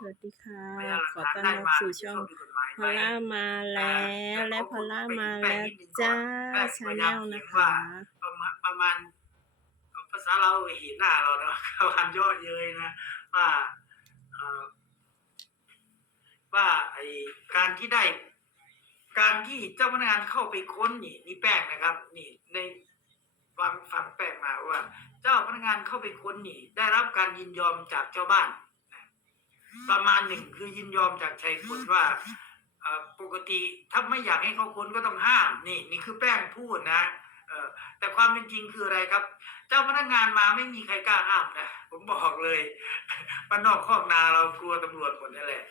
สวัสดีค่ะพยานหลักขอฐานต้อนได้รับมาสู่โดยช่องชอบด้วยกฎหมายพไหมอลล่ามาแล้วและพอลล่ามาแล้วจ้าชาแนลนะคะประมาณประมาณภาษาเราเห็นหน้าเราเนาะประมาณย่อเย้ยนะว่าเอ่อว่าไอการที่ได้ การที่เจ้าพนักงานเข้าไปค้นนี่นี่แป้งนะครับ นี่ในฟังฟังแป้งมาว่า เจ้าพนักงานเข้าไปค้นนี่ ได้รับการยินยอมจากเจ้าบ้านนะ ประมาณหนึ่งคือยินยอมจากชัยพลว่าปกติถ้าไม่อยากให้เขาค้นก็ต้องห้ามนี่นี่คือแป้งพูดนะแต่ความเป็นจริงคืออะไรครับ เจ้าพนักงานมาไม่มีใครกล้าห้ามนะผมบอกเลยบ้านนอกคอกนาเรากลัวตำรวจหมดนั่นแหละ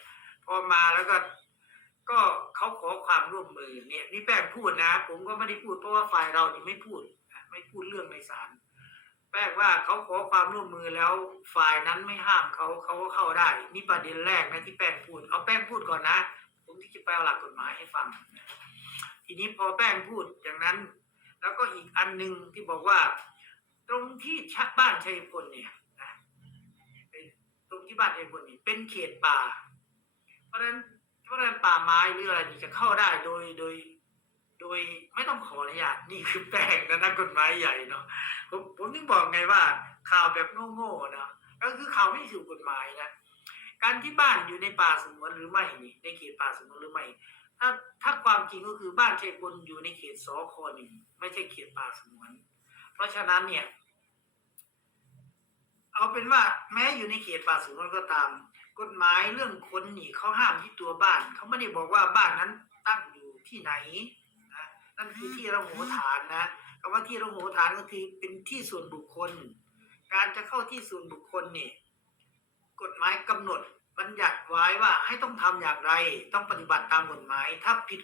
พอมาแล้วก็ก็เขาขอความร่วมมือเนี่ยนี่แป้งพูดนะ ผมก็ไม่ได้พูดเพราะว่าฝ่ายเรานี่ไม่พูด ไม่พูดเรื่องในศาล แป้งว่าเขาขอความร่วมมือแล้วฝ่ายนั้นไม่ห้ามเขาเขาก็เข้าได้ นี่ประเด็นแรกนะที่แป้งพูดเอาแป้งพูดก่อนนะ ผมที่จะไปเอาหลักกฎหมายให้ฟัง ทีนี้พอแป้งพูดอย่างนั้น แล้วก็อีกอันหนึ่งที่บอกว่า ตรงที่ชะบ้านชัยพลเนี่ยนะตรงที่บ้านชัยพลนี่เป็นเขตป่า เพราะฉะนั้นเพราะฉะนั้นป่าไม้หรืออะไรนี่จะเข้าได้โดยโดย โดยไม่ต้องขออนุญาตนี่คือแป้งนะนักกฎหมายใหญ่เนาะผมผมถึงบอกไงว่า ข่าวแบบโง่ๆเนาะก็คือข่าวไม่ถูกกฎหมายนะการที่บ้านอยู่ในป่าสงวนหรือไม่นี่ในเขตป่าสงวนหรือไม่ถ้าถ้าความจริงก็คือบ้านชัยพลอยู่ในเขตสอคหนึ่งไม่ใช่เขตป่าสงวน เพราะฉะนั้นเนี่ย เอาเป็นว่าแม้อยู่ในเขตป่าสงวนก็ตาม กฎหมายเรื่องคนนี่เขาห้ามที่ตัวบ้านเขาไม่ได้บอกว่าบ้านนั้นตั้งอยู่ที่ไหน นั่นคือที่ระโหฐานนะคำว่าที่ระโหฐานก็คือเป็นที่ส่วนบุคคล การจะเข้าที่ส่วนบุคคลเนี่ยกฎหมายกำหนดบัญญัติไว้ว่าให้ต้องทำอย่างไร ต้องปฏิบัติตามกฎหมายถ้าผิด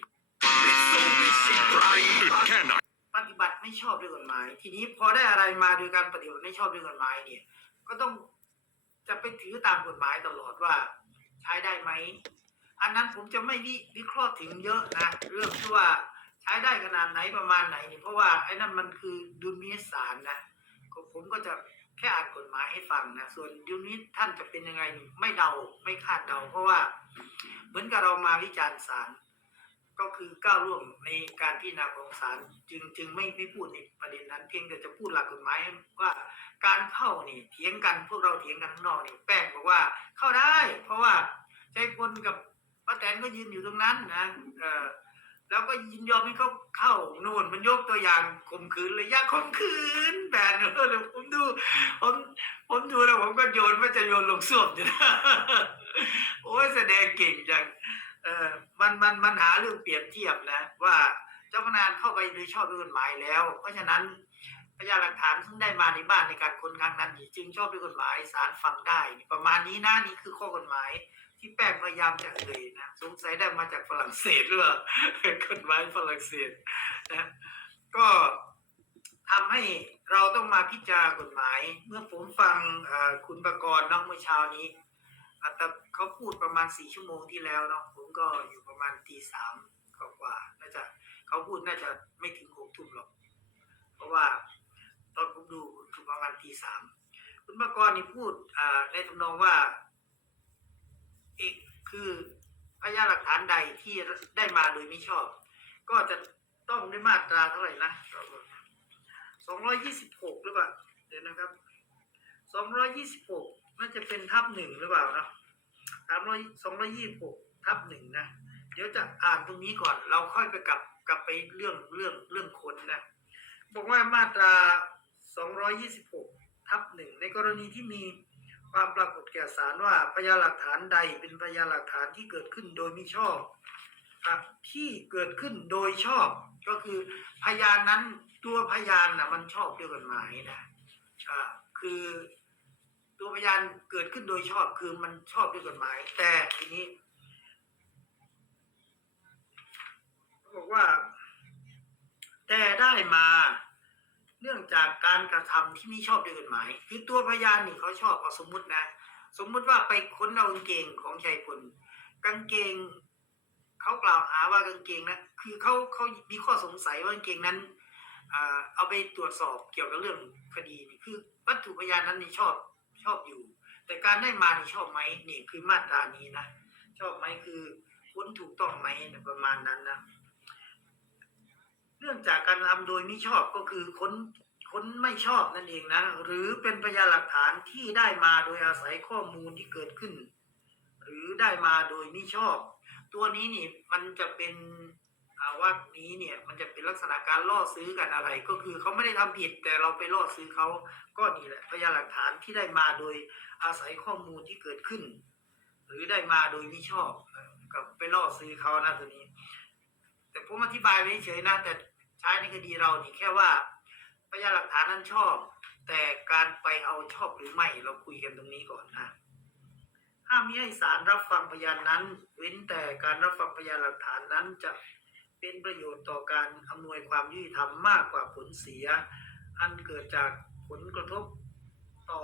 ปฏิบัติไม่ชอบด้วยกฎหมาย ทีนี้พอได้อะไรมาโดยการปฏิบัติไม่ชอบด้วยกฎหมายเนี่ย ก็ต้องจะไปถือตามกฎหมายตลอดว่า ใช้ได้ไหม อันนั้นผมจะไม่วิเคราะห์ถึงเยอะนะ เรื่องที่ว่า ใช้ได้ขนาดไหนประมาณไหนนี่เพราะว่าไอ้นั่นมันคือดุลมินิสสารนะผมก็จะแค่อ่านกฎหมายให้ฟังนะส่วนดุนิสท่านจะเป็นยังไงไม่เดาไม่คาดเดา เพราะว่าเหมือนกับเรามาวิจารณ์ศาลก็คือก้าวล่วงในการพิจารณาของศาลจึงจึงไม่ไม่พูดในประเด็นนั้น เพียงแต่จะพูดหลักกฎหมายว่าการเข้านี่เถียงกันพวกเราเถียงกันนอกนี่แป้งบอกว่าเข้าได้ เพราะว่าใจพลกับป้าแตนก็ยืนอยู่ตรงนั้นนะเออ แล้วก็ยินยอมให้เขาเข้านู่นมันยกตัวอย่างข่มขืนเลยยาข่มขืนแบนเลยผมดู ผมผมดูแล้วผมก็โยนว่าจะโยนลงส้วมอยู่นะโอ้ยแสดงเก่งจังเออมันมันมันหาเรื่องเปรียบเทียบนะ ว่าเจ้าพนักงานเข้าไปโดยชอบด้วยกฎหมายแล้ว เพราะฉะนั้นพยานหลักฐานซึ่งได้มาในบ้านในการค้นครั้งนั้นจึงชอบด้วยกฎหมายศาลฟังได้ ประมาณนี้นะนี่คือข้อกฎหมาย ที่แป้งพยายามจะเอ่ยนะสงสัยได้มาจากฝรั่งเศสหรือเปล่ากฎหมายฝรั่งเศสนะก็ทำให้เราต้องมาพิจารณากฎหมาย เมื่อผมฟังคุณประกรณ์เนาะเมื่อเช้านี้อะแต่เขาพูดประมาณสี่ชั่วโมงที่แล้วเนาะผมก็อยู่ประมาณตีสามกว่าๆน่าจะเขาพูดน่าจะไม่ถึงหกทุ่มหรอก เพราะว่าตอนผมดูคือประมาณตีสามคุณประกรณ์นี่พูดในทำนองว่า อกคือพยานหลักฐานใดที่ได้มาโดยไม่ชอบ ก็จะต้องได้มาตราเท่าไหร่นะสองร้อยยี่สิบหกหรือเปล่า เดี๋ยวนะครับสองร้อยยี่สิบหกน่าจะเป็นทับหนึ่งหรือเปล่านะสามร้อยสองร้อยยี่สิบหกทับหนึ่งนะ เดี๋ยวจะอ่านตรงนี้ก่อน เราค่อยไปกลับกลับไปเรื่องเรื่องเรื่องคนนะ บอกว่ามาตราสองร้อยยี่สิบหกทับหนึ่งในกรณีที่มี ความปรากฏแก่ศาลว่าพยานหลักฐานใดเป็นพยานหลักฐานที่เกิดขึ้นโดยมิชอบที่เกิดขึ้นโดยชอบก็คือพยานนั้นตัวพยานนะมันชอบด้วยกฎหมายนะอ่คือตัวพยานเกิดขึ้นโดยชอบคือมันชอบด้วยกฎหมาย แต่ทีนี้บอกว่า แต่ได้มา เนื่องจากการกระทำที่ไม่ชอบด้วยกฎหมาย คือตัวพยานนี่เขาชอบเอาสมมุตินะ สมมุติว่าไปค้นเอากางเกงของชายคนกางเกงเขากล่าวหาว่ากางเกงนะคือเขาเขามีข้อสงสัยว่ากางเกงนั้นเอาไปตรวจสอบเกี่ยวกับเรื่องคดีนี่คือ วัตถุพยานนั้นนี่ชอบชอบอยู่ แต่การได้มานี่ชอบไหมนี่คือมาตรานี้นะชอบไหมคือค้นถูกต้องไหมประมาณนั้นนะ เรื่องจากการทำโดยม่ชอบก็คือค้นค้นไม่ชอบนั่นเองนะ หรือเป็นพยานหลักฐานที่ได้มาโดยอาศัยข้อมูลที่เกิดขึ้น หรือได้มาโดยม่ชอบ ตัวนี้นี่มันจะเป็นอาว่านี้เนี่ยมันจะเป็นลักษณะการล่อซื้อกันอะไร ก็คือเขาไม่ได้ทำผิดแต่เราไปล่อซื้อเขาก็นี่แหละพยานหลักฐานที่ได้มาโดยอาศัยข้อมูลที่เกิดขึ้น หรือได้มาโดยม่ชอบกับไปล่อซื้อเขานะตัวนี้ แต่ผมอธิบายไว้เฉยนะแต่ ช้ในคดีเรานี่แค่ว่าพยานหลักฐานนั้นชอบ แต่การไปเอาชอบหรือไม่เราคุยกันตรงนี้ก่อนนะห้ามมิให้ศาลรับฟังพยานนั้น เว้นแต่การรับฟังพยานหลักฐานนั้นจะเป็นประโยชน์ต่อการอำนวยความยุติธรรมมากกว่าผลเสีย อันเกิดจากผลกระทบต่อ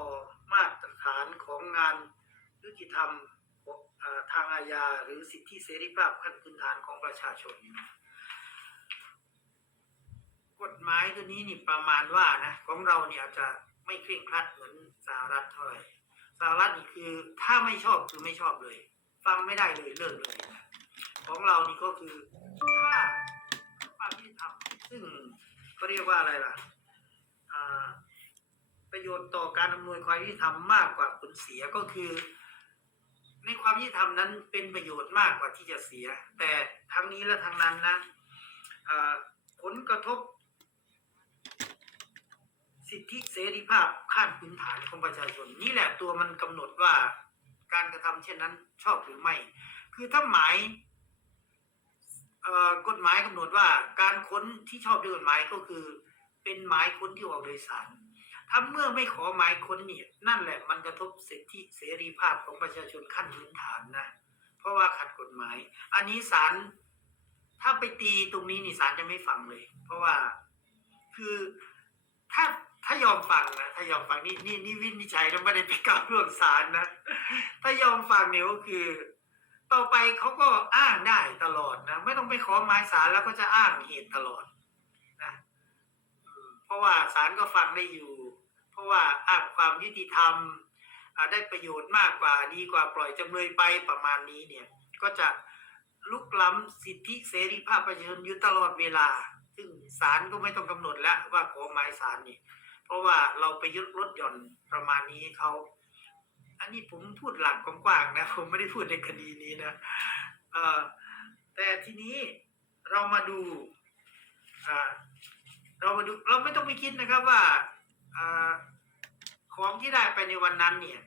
มาตรฐานของงานยุติธรรมทางอาญาหรือสิทธิเสรีภาพขั้นพื้นฐานของประชาชน กฎหมายตัวนี้นี่ประมาณว่านะของเราเนี่ยอาจจะไม่เคร่งครัดเหมือนสหรัฐเท่าไหร่สหรัฐนี่คือถ้าไม่ชอบคือไม่ชอบเลย ฟังไม่ได้เลยเลิกเลยนะของเรานี่ก็คือถ้าความยุติธรรมซึ่งเขาเรียกว่าอะไรล่ะประโยชน์ต่อการอำนวยความยุติธรรมมากกว่าผลเสียก็คือ ในความยุติธรรมนั้นเป็นประโยชน์มากกว่าที่จะเสีย แต่ทั้งนี้และทั้งนั้นนะผลกระทบ สิทธิเสรีภาพขั้นพื้นฐานของประชาชน นี่แหละตัวมันกำหนดว่าการกระทำเช่นนั้นชอบหรือไม่ คือถ้าหมายเอ่อกฎหมายกำหนดว่าการค้นที่ชอบด้วยกฎหมายก็คือ เป็นหมายค้นที่ออกโดยสารถ้าเมื่อไม่ขอหมายค้นเนี่ยนั่นแหละมันกระทบสิทธิเสรีภาพของประชาชนขั้นพื้นฐานนะเพราะว่าขัดกฎหมาย อันนี้ศาลถ้าไปตีตรงนี้นี่ศาลจะไม่ฟังเลย เพราะว่าคือถ้า ถ้ายอมฟังนะถ้ายอมฟังนี่นี่นี่วินิจฉัยแล้วไม่ได้ไปกล่าวร่วงศาลนะ ถ้ายอมฟังเนี่ยก็คือ ต่อไปเขาก็อ้างได้ตลอดนะไม่ต้องไปขอหมายศาลแล้วก็จะอ้างเหตุตลอดนะเพราะว่าศาลก็ฟังได้อยู่ เพราะว่าอ้างความยุติธรรมอ่าได้ประโยชน์มากกว่าดีกว่าปล่อยจำเลยไปประมาณนี้เนี่ย ก็จะลุกล้ำสิทธิเสรีภาพประชาชนอยู่ตลอดเวลา ซึ่งศาลก็ไม่ต้องกำหนดแล้วว่าขอหมายศาลนี่ เพราะว่าเราไปยึดลดหย่อนประมาณนี้เขาอันนี้ผมพูดหลักกว้างๆนะ ผมไม่ได้พูดในคดีนี้นะเออแต่ทีนี้เรามาดูอ่าเรามาดูเราไม่ต้องไปคิดนะครับว่าอ่าของที่ได้ไปในวันนั้นเนี่ย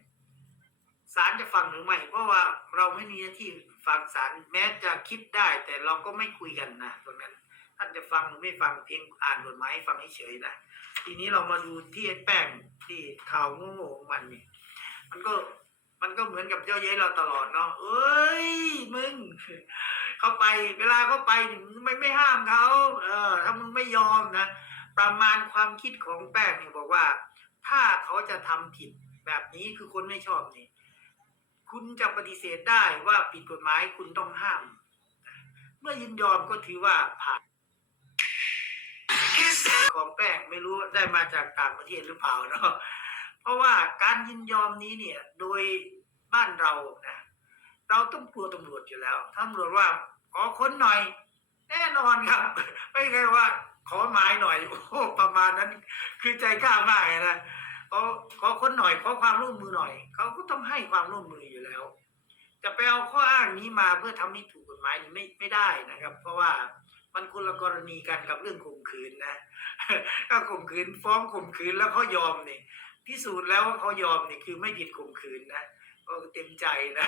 ศาลจะฟังหรือไม่ เพราะว่าเราไม่มีหน้าที่ฟังศาลแม้จะคิดได้ แต่เราก็ไม่คุยกันนะตรงนั้น ท่านจะฟังหรือไม่ฟังเพียงอ่านกฎหมายให้ฟังเฉยๆนะทีนี้เรามาดูที่แป้งที่ข่าวโง่ๆของมันเนี่ยมันก็มันก็เหมือนกับเจ้าเย้ยเราตลอดเนาะเอ้ยมึงเขาไปเวลาเขาไปถึงไม่ไม่ห้ามเขาเออถ้ามึงไม่ยอมนะประมาณความคิดของแป้งเนี่ยบอกว่า ถ้าเขาจะทำผิดแบบนี้คือคนไม่ชอบนี่คุณจะปฏิเสธได้ว่าผิดกฎหมายคุณต้องห้าม เมื่อยินยอมก็ถือว่าผ่าน ของแป้งไม่รู้ได้มาจากต่างประเทศหรือเปล่าเนาะเพราะว่าการยินยอมนี้เนี่ยโดยบ้านเรานะเราต้องกลัวตำรวจอยู่แล้วถ้าตำรวจว่าขอค้นหน่อย แน่นอนครับ ไม่ใช่ว่า ขอหมายหน่อยโอ้ประมาณนั้น คือใจกล้ามากนะขอขอค้นหน่อยขอความร่วมมือหน่อยเขาก็ต้องให้ความร่วมมืออยู่แล้วจะไปเอาข้ออ้างนี้มาเพื่อทำให้ถูกกฎหมายนี่ไม่ไม่ได้นะครับ เพราะว่า มันคนละกรณีกันกับเรื่องข่มขืนนะถ้าข่มขืนฟ้องข่มขืนแล้วเขายอมนี่พิสูจน์แล้วว่าเขายอมนี่คือไม่ผิดข่มขืนนะก็เต็มใจนะ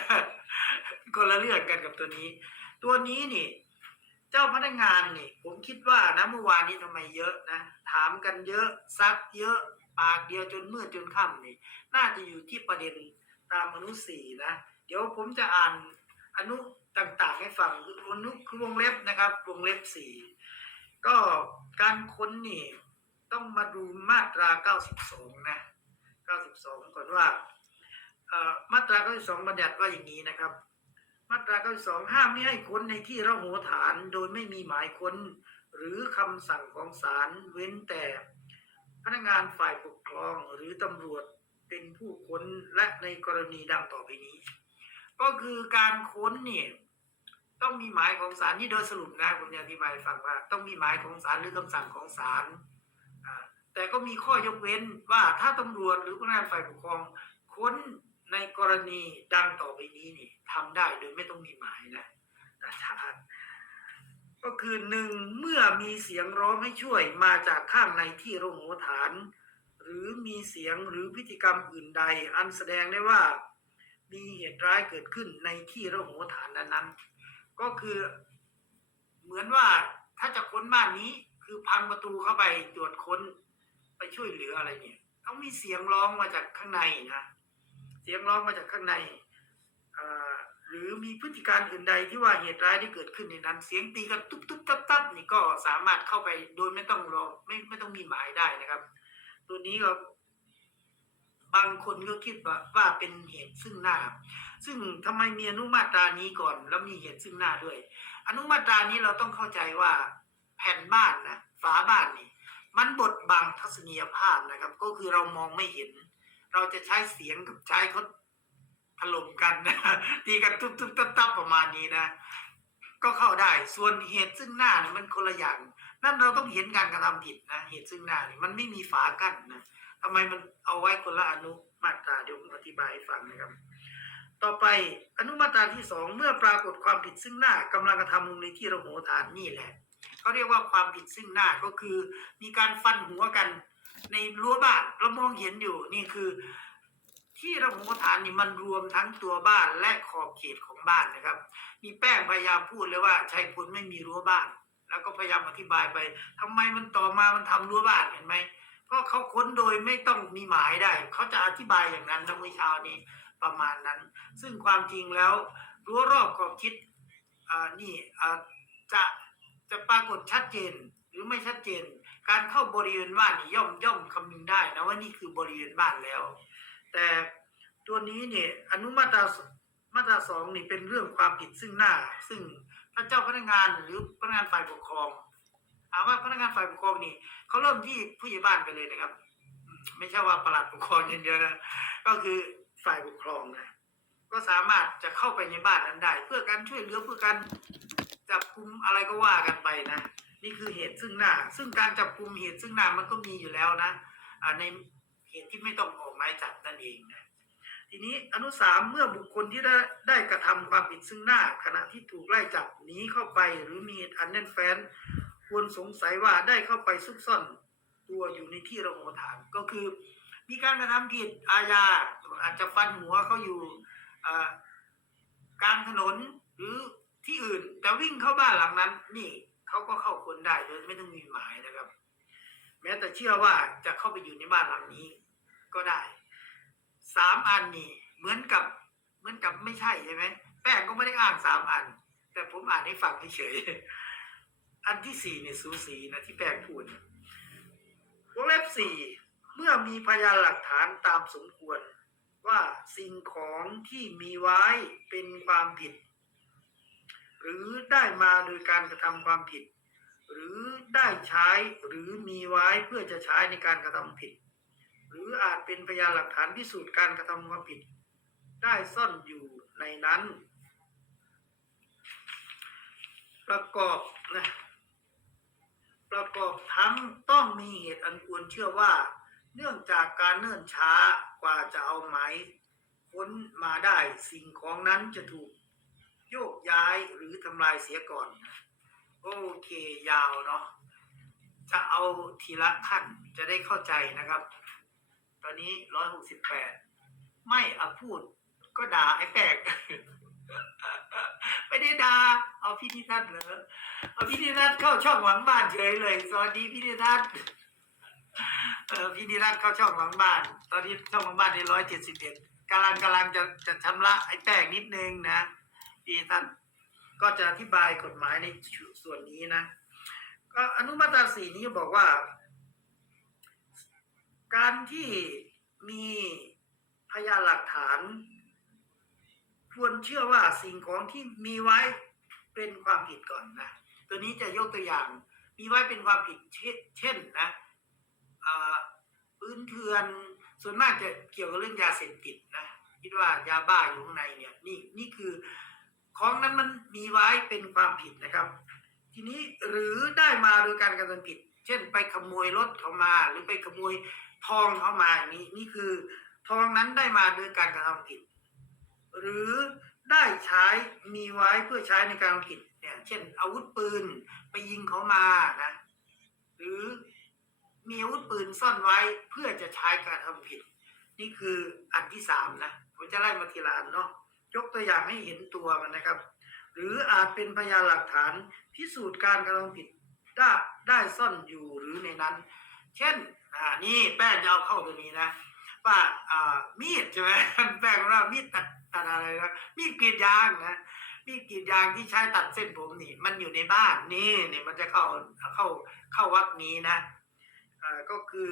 คนละเรื่องกันกับตัวนี้ ตัวนี้นี่ เจ้าพนักงานนี่ ผมคิดว่านะเมื่อวานนี้ทำไมเยอะนะถามกันเยอะซักเยอะปากเดียวจนเมืดจนค่ำนี่ น่าจะอยู่ที่ประเด็นตามอนุสี่นะ เดี๋ยวผมจะอ่านอนุ ต่างๆ ให้ฟังนุคือวงเล็บนะครับ วงเล็บสี่ก็การค้นนี่ต้องมาดูมาตรา 92 นะ 92 ก่อนว่าเอ่อมาตรา 92 บัญญัติว่าอย่างนี้นะครับ มาตรา 92 ห้ามไม่ให้ค้นในที่ระโหฐานโดยไม่มีหมายค้น หรือคำสั่งของศาลเว้นแต่พนักงานฝ่ายปกครองหรือตำรวจเเป็นผู้ค้นและในกรณีดังต่อไปนี้ ก็คือการค้นเนี่ย ต้องมีหมายของศาลนี่โดยสรุปนะผมจะอธิบายให้ฟังว่า ต้องมีหมายของศาลหรือคำสั่งของศาลอ่าแต่ก็มีข้อยกเว้นว่าถ้าตำรวจหรือพนักงานฝ่ายปกครอง ค้นในกรณีดังต่อไปนี้นี่ทำได้โดยไม่ต้องมีหมายนะอาจารย์ก็คือหนึ่งเมื่อมีเสียงร้องให้ช่วยมาจากข้างในที่โรงหัวฐาน หรือมีเสียงหรือพฤติกรรมอื่นใด อันแสดงได้ว่า มีเหตุร้ายเกิดขึ้นในที่ระโหฐานนั้นๆ ก็คือเหมือนว่าถ้าจะค้นบ้านนี้ คือพังประตูเข้าไปตรวจค้นไปช่วยเหลืออะไรเนี่ยต้องมีเสียงร้องมาจากข้างในนะเสียงร้องมาจากข้างในหรือมีพฤติการอื่นใดที่ว่าเหตุร้ายที่เกิดขึ้นในนั้น เสียงตีกันตุ๊บตุ๊บตับตับนี่ก็สามารถเข้าไปโดยไม่ต้องรอไม่ไม่ต้องมีหมายได้นะครับ ตัวนี้ก็ บางคนก็คิดว่าว่าเป็นเหตุซึ่งหน้า ซึ่งทำไมมีอนุมาตรานี้ก่อน แล้วมีเหตุซึ่งหน้าด้วย อนุมาตรานี้เราต้องเข้าใจว่าแผ่นบ้านนะฝาบ้านนี่ มันบดบังทัศนียภาพนะครับ ก็คือเรามองไม่เห็น เราจะใช้เสียงกับใช้เขาถล่มกันนะตีกันตุ๊บตุ๊บตับตับประมาณนี้นะ ก็เข้าได้ส่วนเหตุซึ่งหน้าเนี่ยมันคนละอย่าง นั่นเราต้องเห็นการกระทำผิดนะเหตุซึ่งหน้านี่มันไม่มีฝากั้นนะ ทำไมมันเอาไว้คนละอนุมาตราเดี๋ยวผมอธิบายให้ฟังนะครับ ต่อไปอนุมาตราที่สองเมื่อปรากฏความผิดซึ่งหน้ากำลังกระทำลงในที่ระโหฐานนี่แหละเขาเรียกว่าความผิดซึ่งหน้าก็คือ มีการฟันหัวกัน ในรั้วบ้านเรามองเห็นอยู่นี่คือ ที่ระโหฐานนี่มันรวมทั้งตัวบ้านและขอบเขตของบ้านนะครับ มีแป้งพยายามพูดเลยว่าชัยพลไม่มีรั้วบ้าน แล้วก็พยายามอธิบายไปทำไมมันต่อมามันทำรั้วบ้านเห็นไหม เพราะเขาค้นโดยไม่ต้องมีหมายได้ เขาจะอธิบายอย่างนั้นนะเมื่อเช้านี้ประมาณนั้น ซึ่งความจริงแล้วรั้วรอบขอบชิดอ่านี่อ่าจะจะปรากฏชัดเจนหรือไม่ชัดเจน การเข้าบริเวณบ้านนี่ย่อมย่อมคำนึงได้นะว่านี่คือบริเวณบ้านแล้ว แต่ตัวนี้เนี่ยอนุมาตรามาตราสองนี่เป็นเรื่องความผิดซึ่งหน้า ซึ่งถ้าเจ้าพนักงานหรือพนักงานฝ่ายปกครอง ถามว่าพนักงานฝ่ายปกครองนี่เขาเริ่มที่ผู้ใหญ่บ้านไปเลยนะครับ ไม่ใช่ว่าประหลัดปกครองอย่างเดียวนะก็คือฝ่ายปกครองนะก็สามารถจะเข้าไปในบ้านนั้นได้ เพื่อการช่วยเหลือเพื่อการจับกุมอะไรก็ว่ากันไปนะนี่คือเหตุซึ่งหน้า ซึ่งการจับกุมเหตุซึ่งหน้ามันก็มีอยู่แล้วนะในเหตุที่ไม่ต้องออกหมายจับนั่นเองนะทีนี้อนุสามเมื่อบุคคลที่ได้ได้กระทำความผิดซึ่งหน้า ขณะที่ถูกไล่จับหนีเข้าไปหรือมีอันแน่นแฟ้น ควรสงสัยว่าได้เข้าไปซุกซ่อนตัวอยู่ในที่ระโหฐาน ก็คือ มีการกระทำผิดอาญาอาจจะฟันหัวเขาอยู่กลางถนนหรือที่อื่นแต่วิ่งเข้าบ้านหลังนั้น นี่เขาก็เข้าคนได้โดยไม่ต้องมีหมายนะครับ แม้แต่เชื่อว่าจะเข้าไปอยู่ในบ้านหลังนี้ ก็ได้สามอันนี่เหมือนกับเหมือนกับไม่ใช่ใช่ไหมแป้งก็ไม่ได้อ้างสามอัน แต่ผมอ่านให้ฟังเฉย อันที่สี่เนี่ยสูสีนะที่แป้งพูดวงเล็บสี่เมื่อมีพยานหลักฐานตามสมควรว่าสิ่งของที่มีไว้เป็นความผิด หรือได้มาโดยการกระทำความผิด หรือได้ใช้หรือมีไว้เพื่อจะใช้ในการกระทำผิด หรืออาจเป็นพยานหลักฐานพิสูจน์การกระทำความผิด ได้ซ่อนอยู่ในนั้น ประกอบนะ ประกอบทั้งต้องมีเหตุอันควรเชื่อว่า เนื่องจากการเนิ่นช้ากว่าจะเอาหมายค้นมาได้สิ่งของนั้นจะถูกโยกย้ายหรือทำลายเสียก่อน โอเคยาวเนาะจะเอาทีละขั้นจะได้เข้าใจนะครับ ตอนนี้ร้อยหกสิบแปดไม่อพูดก็ด่าไอ้แปลก ไม่ได้ด่าเอาพี่นิทัศน์เหรอเอาพี่นิทัศน์เข้าช่องหวังบ้านเฉยเลย สวัสดีพี่นิทัศน์เออพี่นิทัศน์เข้าช่องหวังบ้าน ตอนนี้ช่องหวังบ้านนี่ร้อยเจ็ดสิบเอ็ดกำลังกำลังจะจะชำระไอ้แป้งนิดนึงนะพี่นิทัศน์ก็จะอธิบายกฎหมายในส่วนนี้นะก็อนุมาตราสี่นี้บอกว่า การที่มีพยานหลักฐาน ควรเชื่อว่าสิ่งของที่มีไว้เป็นความผิดก่อนนะตัวนี้จะยกตัวอย่าง มีไว้เป็นความผิดเช่นเช่นนะอ่าปืนเถื่อนส่วนมากจะเกี่ยวกับเรื่องยาเสพติดนะคิดว่ายาบ้าอยู่ข้างในเนี่ยนี่นี่คือของนั้นมันมีไว้เป็นความผิดนะครับ ทีนี้หรือได้มาโดยการกระทำผิด เช่นไปขโมยรถเขามา หรือไปขโมยทองเขามาอย่างนี้นี่คือ ทองนั้นได้มาโดยการกระทำผิด หรือได้ใช้มีไว้เพื่อใช้ในการทำผิดเนี่ยเช่น อาวุธปืนไปยิงเขามานะ หรือมีอาวุธปืนซ่อนไว้เพื่อจะใช้การทำผิด นี่คืออันที่สามนะผมจะไล่มาทีละอันเนาะยกตัวอย่างให้เห็นตัวมันนะครับ หรืออาจเป็นพยานหลักฐานพิสูจน์การกระทำผิดได้ได้ซ่อนอยู่หรือในนั้น เช่นอ่านี่แป้งจะเอาเข้าตัวนี้นะว่าอ่ามีดใช่ไหมแป้งว่ามีดตัด ตัดอะไรนะมีดกรีดยางนะมีดกรีดยางที่ใช้ตัดเส้นผมนี่ มันอยู่ในบ้านนี่นี่มันจะเข้าเข้าเข้าวักนี้นะอ่าก็คือ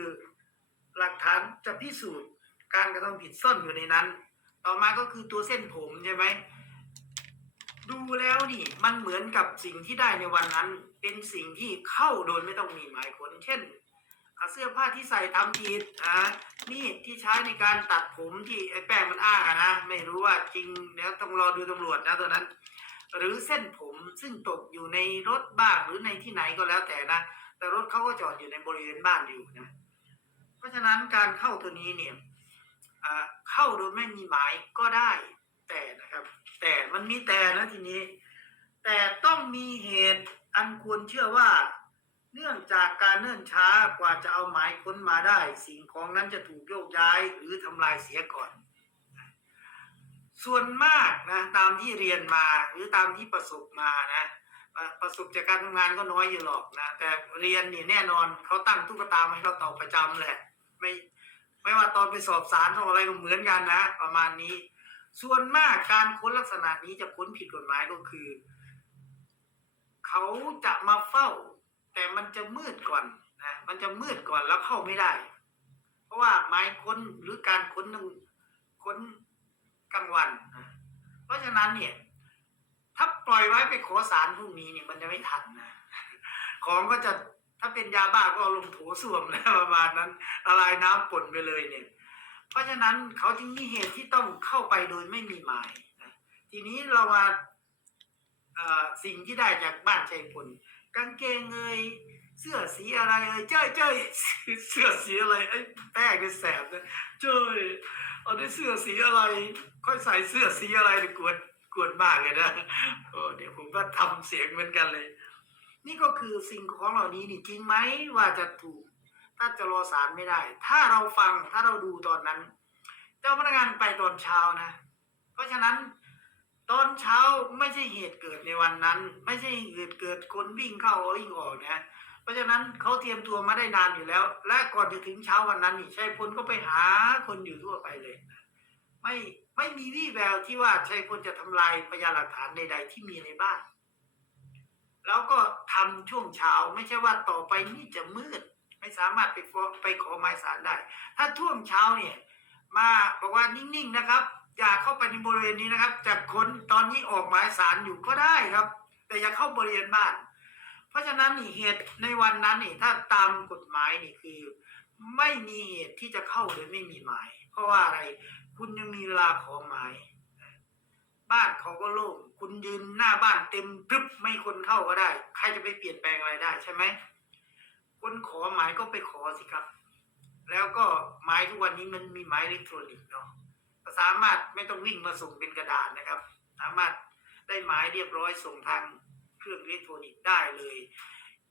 หลักฐานจะพิสูจน์การกระทำผิดซ่อนอยู่ในนั้น ต่อมาก็คือตัวเส้นผมใช่ไหมดูแล้วนี่มันเหมือนกับสิ่งที่ได้ในวันนั้น เป็นสิ่งที่เข้าโดยไม่ต้องมีหมายค้นเช่น เสื้อผ้าที่ใส่ทำผิดอะมีดที่ใช้ในการตัดผมที่ไอ้แป้งมันอ้างอะนะไม่รู้ว่าจริงเดี๋ยวต้องรอดูตำรวจนะตัวนั้น หรือเส้นผมซึ่งตกอยู่ในรถบ้างหรือในที่ไหนก็แล้วแต่นะแต่รถเขาก็จอดอยู่ในบริเวณบ้านอยู่นะเพราะฉะนั้นการเข้าตัวนี้เนี่ยอ่าเข้าโดยไม่มีหมายก็ได้ แต่นะครับ แต่มันมีแต่นะทีนี้ แต่ต้องมีเหตุอันควรเชื่อว่า เนื่องจากการเนิ่นช้ากว่าจะเอาหมายค้นมาได้ สิ่งของนั้นจะถูกโยกย้ายหรือทำลายเสียก่อน ส่วนมากนะตามที่เรียนมาหรือตามที่ประสบมานะประสบจากการทำงานก็น้อยอยู่หรอกนะแต่เรียนนี่แน่นอนเขาตั้งตุ๊กตามาให้เราตอบประจำแหละไม่ไม่ว่าตอนไปสอบสารทำอะไรก็เหมือนกันนะ ประมาณนี้ ส่วนมากการค้นลักษณะนี้จะค้นผิดกฎหมายก็คือ เขาจะมาเฝ้า แต่มันจะมืดก่อนนะมันจะมืดก่อนแล้วเข้าไม่ได้ เพราะว่าหมายค้นหรือการค้นต้องค้นกลางวันนะเพราะฉะนั้นเนี่ย ถ้าปล่อยไว้ไปขอสารพรุ่งนี้เนี่ยมันจะไม่ทันนะของก็จะถ้าเป็นยาบ้าก็เอาลงโถส้วมแล้วประมาณนั้นละลายน้ำป่นไปเลยเนี่ย เพราะฉะนั้นเขาจึงมีเหตุที่ต้องเข้าไปโดยไม่มีหมายทีนี้เรามาเอ่อสิ่งที่ได้จากบ้านชัยพล กางเกงเอยเสื้อสีอะไรเอยเจ้ยเจ้ยเสื้อสีอะไรไอ้แป้งนี่แสบนะเจ้ยเอาได้เสื้อสีอะไร ค่อยใส่เสื้อสีอะไรกวนกวนมากเลยนะโอ้เดี๋ยวผมก็ทำเสียงเหมือนกันเลย นี่ก็คือสิ่งของเหล่านี้นี่จริงไหมว่าจะถูก ถ้าจะรอสารไม่ได้ ถ้าเราฟังถ้าเราดูตอนนั้น เจ้าพนักงานไปตอนเช้านะ เพราะฉะนั้น เช้าไม่ใช่เหตุเกิดในวันนั้น ไม่ใช่เหตุเกิดคนวิ่งเข้าวิ่งออกนะเพราะฉะนั้นเขาเตรียมตัวมาได้นานอยู่แล้ว และก่อนจะถึงเช้าวันนั้นนี่ชัยพลก็ไปหาคนอยู่ทั่วไปเลย ไม่ไม่มีวี่แววที่ว่าชัยพลจะทำลายพยานหลักฐานใด ๆ ที่มีในบ้าน แล้วก็ทำช่วงเช้าไม่ใช่ว่าต่อไปนี่จะมืด ไม่สามารถไปฟ้องไปขอหมายสารได้ ถ้าท่วงเช้าเนี่ย มาบอกว่านิ่งๆนะครับ อย่าเข้าไปในบริเวณนี้นะครับจากคนตอนนี้ออกหมายสารอยู่ก็ได้ครับ แต่อย่าเข้าบริเวณบ้าน เพราะฉะนั้นนี่เหตุในวันนั้นนี่ถ้าตามกฎหมายนี่คือ ไม่มีเหตุที่จะเข้าโดยไม่มีหมาย เพราะว่าอะไร คุณยังมีเวลาขอหมาย บ้านเขาก็โล่งคุณยืนหน้าบ้านเต็มกรึบไม่คนเข้าก็ได้ ใครจะไปเปลี่ยนแปลงอะไรได้ใช่ไหมคนขอหมายก็ไปขอสิครับ แล้วก็หมายทุกวันนี้มันมีหมายอิเล็กทรอนิกส์เนาะ สามารถไม่ต้องวิ่งมาส่งเป็นกระดาษนะครับ สามารถได้หมายเรียบร้อยส่งทางเครื่องอิเล็กทรอนิกส์ได้เลย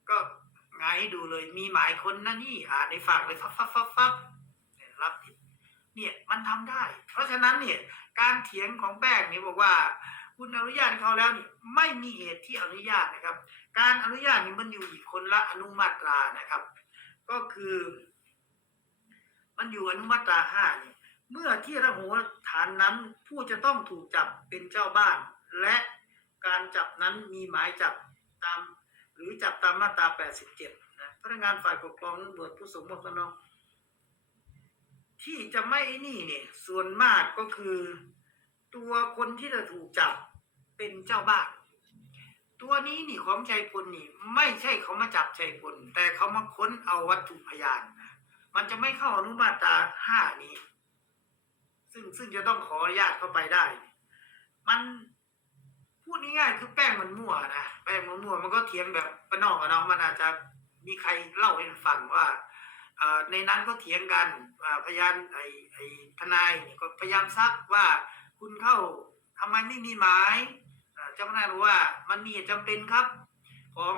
ก็ไงายให้ดูเลยมีหมายคนนะนี่อ่านในฝากเลยฟับฟับฟับฟับรับผิดเนี่ยมันทำได้ เพราะฉะนั้นเนี่ยการเถียงของแป้งนี่บอกว่า คุณอนุญาตเขาแล้วนี่ไม่มีเหตุที่อนุญาตนะครับ การอนุญาตนี่มันอยู่อีกคนละอนุมาตรานะครับ ก็คือ มันอยู่อนุมาตราห้านี่ เมื่อที่ระหัวฐานนั้นผู้จะต้องถูกจับเป็นเจ้าบ้าน และการจับนั้นมีหมายจับตาม หรือจับตามมาตรา 87 นะพนักงานฝ่ายปกครองตำรวจผู้สมมตินองที่จะไม่นี่เนี่ยส่วนมากก็คือ ตัวคนที่จะถูกจับเป็นเจ้าบ้าน ตัวนี้นี่ของชัยพลนี่ ไม่ใช่เขามาจับชัยพลแต่เขามาค้นเอาวัตถุพยานนะมันจะไม่เข้าอนุมาตราห้านี้ ซึ่งซึ่งจะต้องขออนุญาตเข้าไปได้ มันพูดง่ายๆคือแป้งมันมั่วนะแป้งมันมั่วมันก็เถียงแบบปนอกอะเนาะมันอาจจะมีใครเล่าให้ฟังว่าในนั้นก็เถียงกันพยานไอ้ไอ้ทนายนี่ยก็พยายามซักว่าคุณเข้าทำไมไม่มีหมายเจ้าพนักงานบอกว่ามันมีเหตุจำเป็นครับ ของ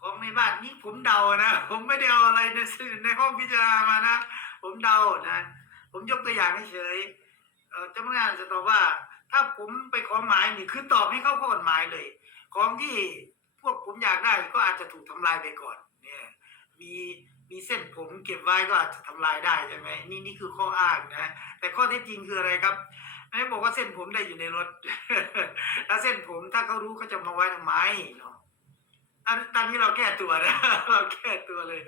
ของในบ้านนี่ผมเดานะ ผมไม่ได้เอาอะไรในในห้องพิจารณามานะ ผมเดานะ ผมยกตัวอย่างให้เฉยเจ้าพนักงานจะตอบว่า ถ้าผมไปขอหมายนี่คือตอบให้เข้าข้อกฎหมายเลย ของที่พวกผมอยากได้ก็อาจจะถูกทำลายไปก่อน เนี่ย มีมีเส้นผมเก็บไว้ก็อาจจะทำลายได้ใช่ไหมนี่นี่คือข้ออ้างนะแต่ข้อเท็จจริงคืออะไรครับไม่บอกว่าเส้นผมได้อยู่ในรถแล้วเส้นผมถ้าเขารู้เขาจะมาไว้ทำไมเนาะอันตอนนี้เราแก้ตัวนะเราแก้ตัวเลย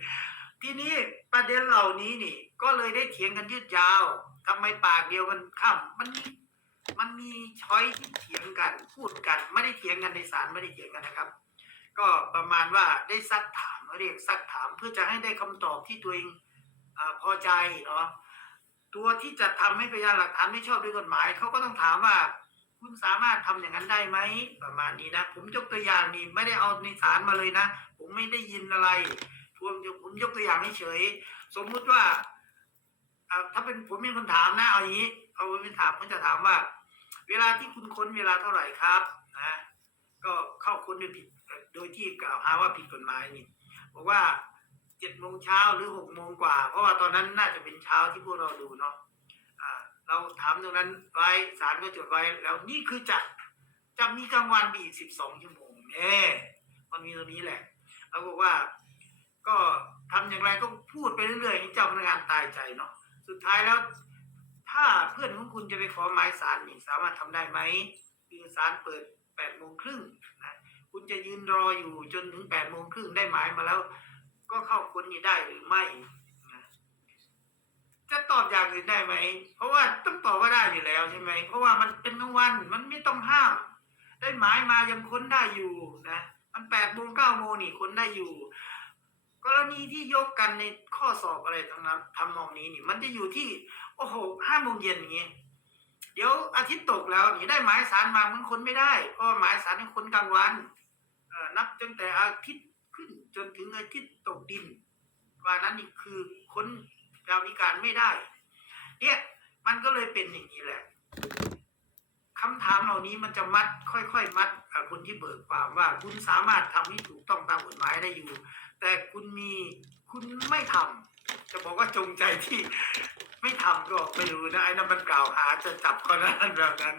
ทีนี้ประเด็นเหล่านี้นี่ ก็เลยได้เถียงกันยืดยาวทำไมปากเดียวกันข้ามมันมีมันมีช้อยที่เถียงกันพูดกัน ไม่ได้เถียงกันในศาลไม่ได้เถียงกันนะครับ ก็ประมาณว่าได้ซักถามเรียกซักถามเพื่อจะให้ได้คำตอบที่ตัวเองอพอใจเนาะตัวที่จะทำให้พยานหลักฐานไม่ชอบด้วยกฎหมายเขาก็ต้องถามว่า คุณสามารถทำอย่างนั้นได้ไหมประมาณนี้นะ ผมยกตัวอย่างนี่ไม่ได้เอาในศาลมาเลยนะ ผมไม่ได้ยินอะไร วงผมยกตัวอย่างเฉยสมมุติว่าถ้าเป็นผมเป็นคนถามนะเอาอย่างนี้ เอาเป็นถามผมจะถามว่า เวลาที่คุณค้นเวลาเท่าไหร่ครับนะก็เข้าค้นโดยผิดโดยที่กล่าวหาว่าผิดกฎหมายนี่บอกว่าเจ็ดโมงเช้าหรือหกโมงกว่า เพราะว่าตอนนั้นน่าจะเป็นเช้าที่พวกเราดูเนาะเราถามตรงนั้นไว้ศาลก็จดไว้แล้วนี่คือจะจะมีกลางวันไปอีกสิบสองชั่วโมงเน่มันมีตรงนี้แหละเราบอกว่า ก็ทำอย่างไรก็พูดไปเรื่อยๆให้เจ้าพนักงานตายใจเนาะสุดท้ายแล้ว ถ้าเพื่อนของคุณจะไปขอหมายสารนี่สามารถทำได้ไหมคือสารเปิดแปดโมงครึ่งนะคุณจะยืนรออยู่จนถึงแปดโมงครึ่งได้หมายมาแล้ว ก็เข้าค้นนี่ได้หรือไม่นะจะตอบอย่างอื่นได้ไหม เพราะว่าต้องตอบว่าได้อยู่แล้วใช่ไหม เพราะว่ามันเป็นกลางวัน มันไม่ต้องห้าม ได้หมายมายังค้นได้อยู่นะ มันแปดโมงเก้าโมงนี่ค้นได้อยู่ กรณีที่ยกกันในข้อสอบอะไรทั้งนั้นทำนองนี้นี่ มันจะอยู่ที่ โอ้โหห้าโมงเย็นอย่างเงี้ยเดี๋ยวอาทิตย์ตกแล้วนี่ได้หมายสารมามันค้นไม่ได้เพราะหมายสารให้ค้นกลางวันนับตั้งแต่อาทิตย์ขึ้นจนถึงอาทิตย์ตกดินว่านั้นนี่คือค้นยาวิการไม่ได้ เนี่ยมันก็เลยเป็นอย่างนี้แหละคำถามเหล่านี้มันจะมัด ค่อยๆมัดอ่าคนที่เบิกความว่าคุณสามารถทำให้ถูกต้องตามกฎหมายได้อยู่ แต่คุณมีคุณไม่ทำจะบอกว่าจงใจที่ไม่ทำก็ไม่รู้นะไอ้นั่นมันกล่าวหาจะจับคนนั้นแบบนั้น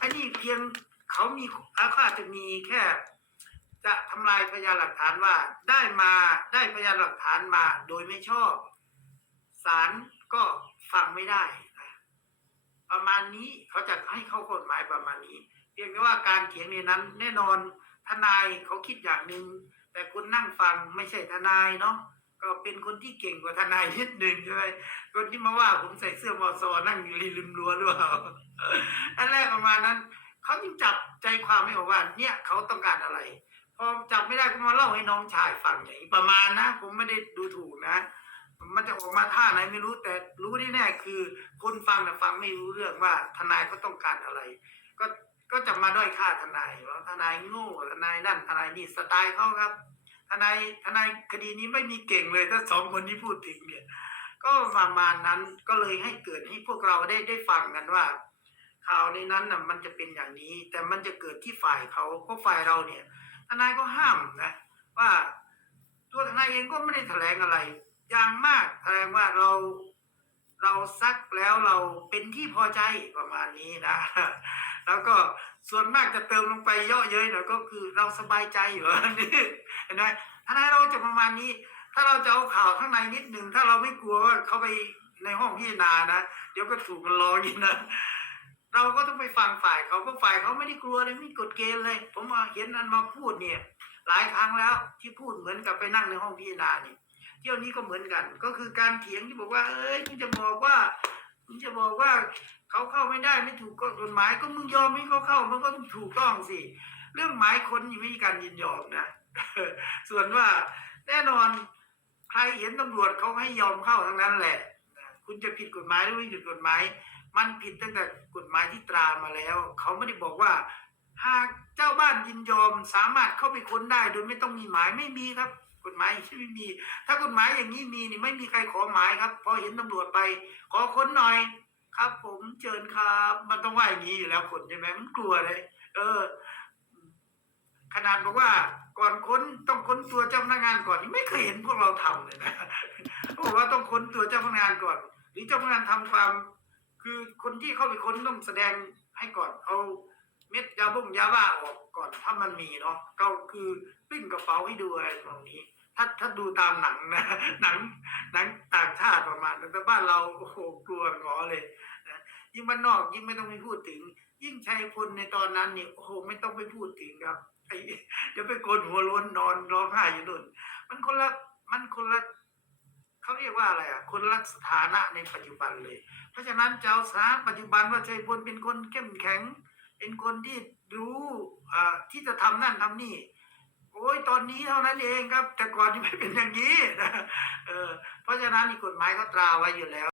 อันนี้เพียงเขามีเขาอาจจะมีแค่ จะทำลายพยานหลักฐานว่าได้มาได้พยานหลักฐานมาโดยไม่ชอบศาลก็ฟังไม่ได้นะประมาณนี้เขาจะให้เข้ากฎหมายประมาณนี้ เพียงแต่ว่าการเถียงในนั้น แน่นอนทนายเขาคิดอย่างหนึ่ง แต่คนนั่งฟังไม่ใช่ทนายเนาะก็เป็นคนที่เก่งกว่าทนายนิดหนึ่งใช่ไหมคนที่มาว่าผมใส่เสื้อมอซอนั่งอยู่ริมรั้วหรือเปล่าอันแรกประมาณนั้นเขาจึงจับใจความไม่ออกว่าเนี่ยเขาต้องการอะไร พอจับไม่ได้ก็มาเล่าให้น้องชายฟังอย่างประมาณนะ ผมไม่ได้ดูถูกนะ มันจะออกมาท่าไหนไม่รู้แต่รู้ที่แน่คือ คนฟังนะฟังไม่รู้เรื่องว่าทนายเขาต้องการอะไร ก็ ก็จะมาด้อยค่าทนายว่าทนายโง่ทนายนั่นทนายนี่สไตล์เขาครับ ทนายทนายคดีนี้ไม่มีเก่งเลยถ้าสองคนที่พูดถึงเนี่ย ก็ประมาณนั้นก็เลยให้เกิดให้พวกเราได้ได้ฟังกันว่าข่าวในนั้นน่ะมันจะเป็นอย่างนี้ แต่มันจะเกิดที่ฝ่ายเขาเพราะฝ่ายเราเนี่ย ทนายก็ห้ามนะ ว่าตัวทนายเองก็ไม่ได้แถลงอะไร อย่างมากแถลงว่าเราเราซักแล้วเราเป็นที่พอใจประมาณนี้นะ แล้วก็ส่วนมากจะเติมลงไปเยอะเย้ยหน่อยก็คือเราสบายใจอยู่อันนี้เห็นไหมทนายเราจะประมาณนี้ ถ้าเราจะเอาข่าวข้างในนิดหนึ่งถ้าเราไม่กลัวว่าเขาไปในห้องพิจารณานะเดี๋ยวก็ถูกมันล้ออย่างนี้นะเราก็ต้องไปฟังฝ่ายเขาเพราะฝ่ายเขาไม่ได้กลัวเลยไม่กฎเกณฑ์เลย ผมมาเห็นอันมาพูดเนี่ย หลายครั้งแล้วที่พูดเหมือนกับไปนั่งในห้องพิจารณาเนี่ยเที่ยวนี้ก็เหมือนกัน ก็คือการเถียงที่บอกว่า เอ้ยมึงจะบอกว่า มึงจะบอกว่าเขาเข้าไม่ได้ไม่ถูกกฎหมายก็มึงยอมให้เขาเข้ามันก็ต้องถูกต้องสิ เรื่องหมายคนยังไม่มีการยินยอมนะส่วนว่าแน่นอนใครเห็นตำรวจเขาให้ยอมเข้าทั้งนั้นแหละคุณจะผิดกฎหมายหรือไม่ผิดกฎหมาย มันผิดตั้งแต่กฎหมายที่ตรามาแล้ว เขาไม่ได้บอกว่า หากเจ้าบ้านยินยอมสามารถเข้าไปค้นได้โดยไม่ต้องมีหมายไม่มีครับ กฎหมายที่ไม่มี ถ้ากฎหมายอย่างนี้มีนี่ไม่มีใครขอหมายครับ พอเห็นตำรวจไป ขอค้นหน่อยครับ ผมเชิญครับ มันต้องว่าอย่างนี้อยู่แล้วคนใช่ไหมมันกลัวเลย เออ ขนาดบอกว่าก่อนค้นต้องค้นตัวเจ้าพนักงานก่อนนี่ไม่เคยเห็นพวกเราทำเลยนะเขาบอกว่าต้องค้นตัวเจ้าพนักงานก่อน หรือเจ้าพนักงานทำความ คือคนที่เข้าไปค้นต้องแสดงให้ก่อน เอาเม็ดยาบ้งยาบ้าออกก่อนถ้ามันมีเนาะก็คือปิ้งกระเป๋าให้ดูอะไรตรงนี้ ถ้าถ้าดูตามหนังนะหนังหนังต่างชาติประมาณนั้นแต่บ้านเราโอ้โหกลัวงอเลยนะยิ่งบ้านนอกยิ่งไม่ต้องไปพูดถึง ยิ่งชัยพลในตอนนั้นเนี่ยโอ้โหไม่ต้องไปพูดถึงครับไอ้เดี๋ยวไปโกนหัวล้นนอนร้องไห้อยู่นู่นมันคนละมันคนละเขาเรียกว่าอะไรอะ คนละสถานะในปัจจุบันเลย เพราะฉะนั้นเจะเอาสานะปัจจุบันว่าชัยพลเป็นคนเข้มแข็ง เป็นคนที่รู้อ่าที่จะทำนั่นทำนี่ โอ้ยตอนนี้เท่านั้นเองครับ แต่ก่อนที่ไม่เป็นอย่างนี้นะเออเพราะฉะนั้นกฎหมายก็ตราไว้อยู่แล้ว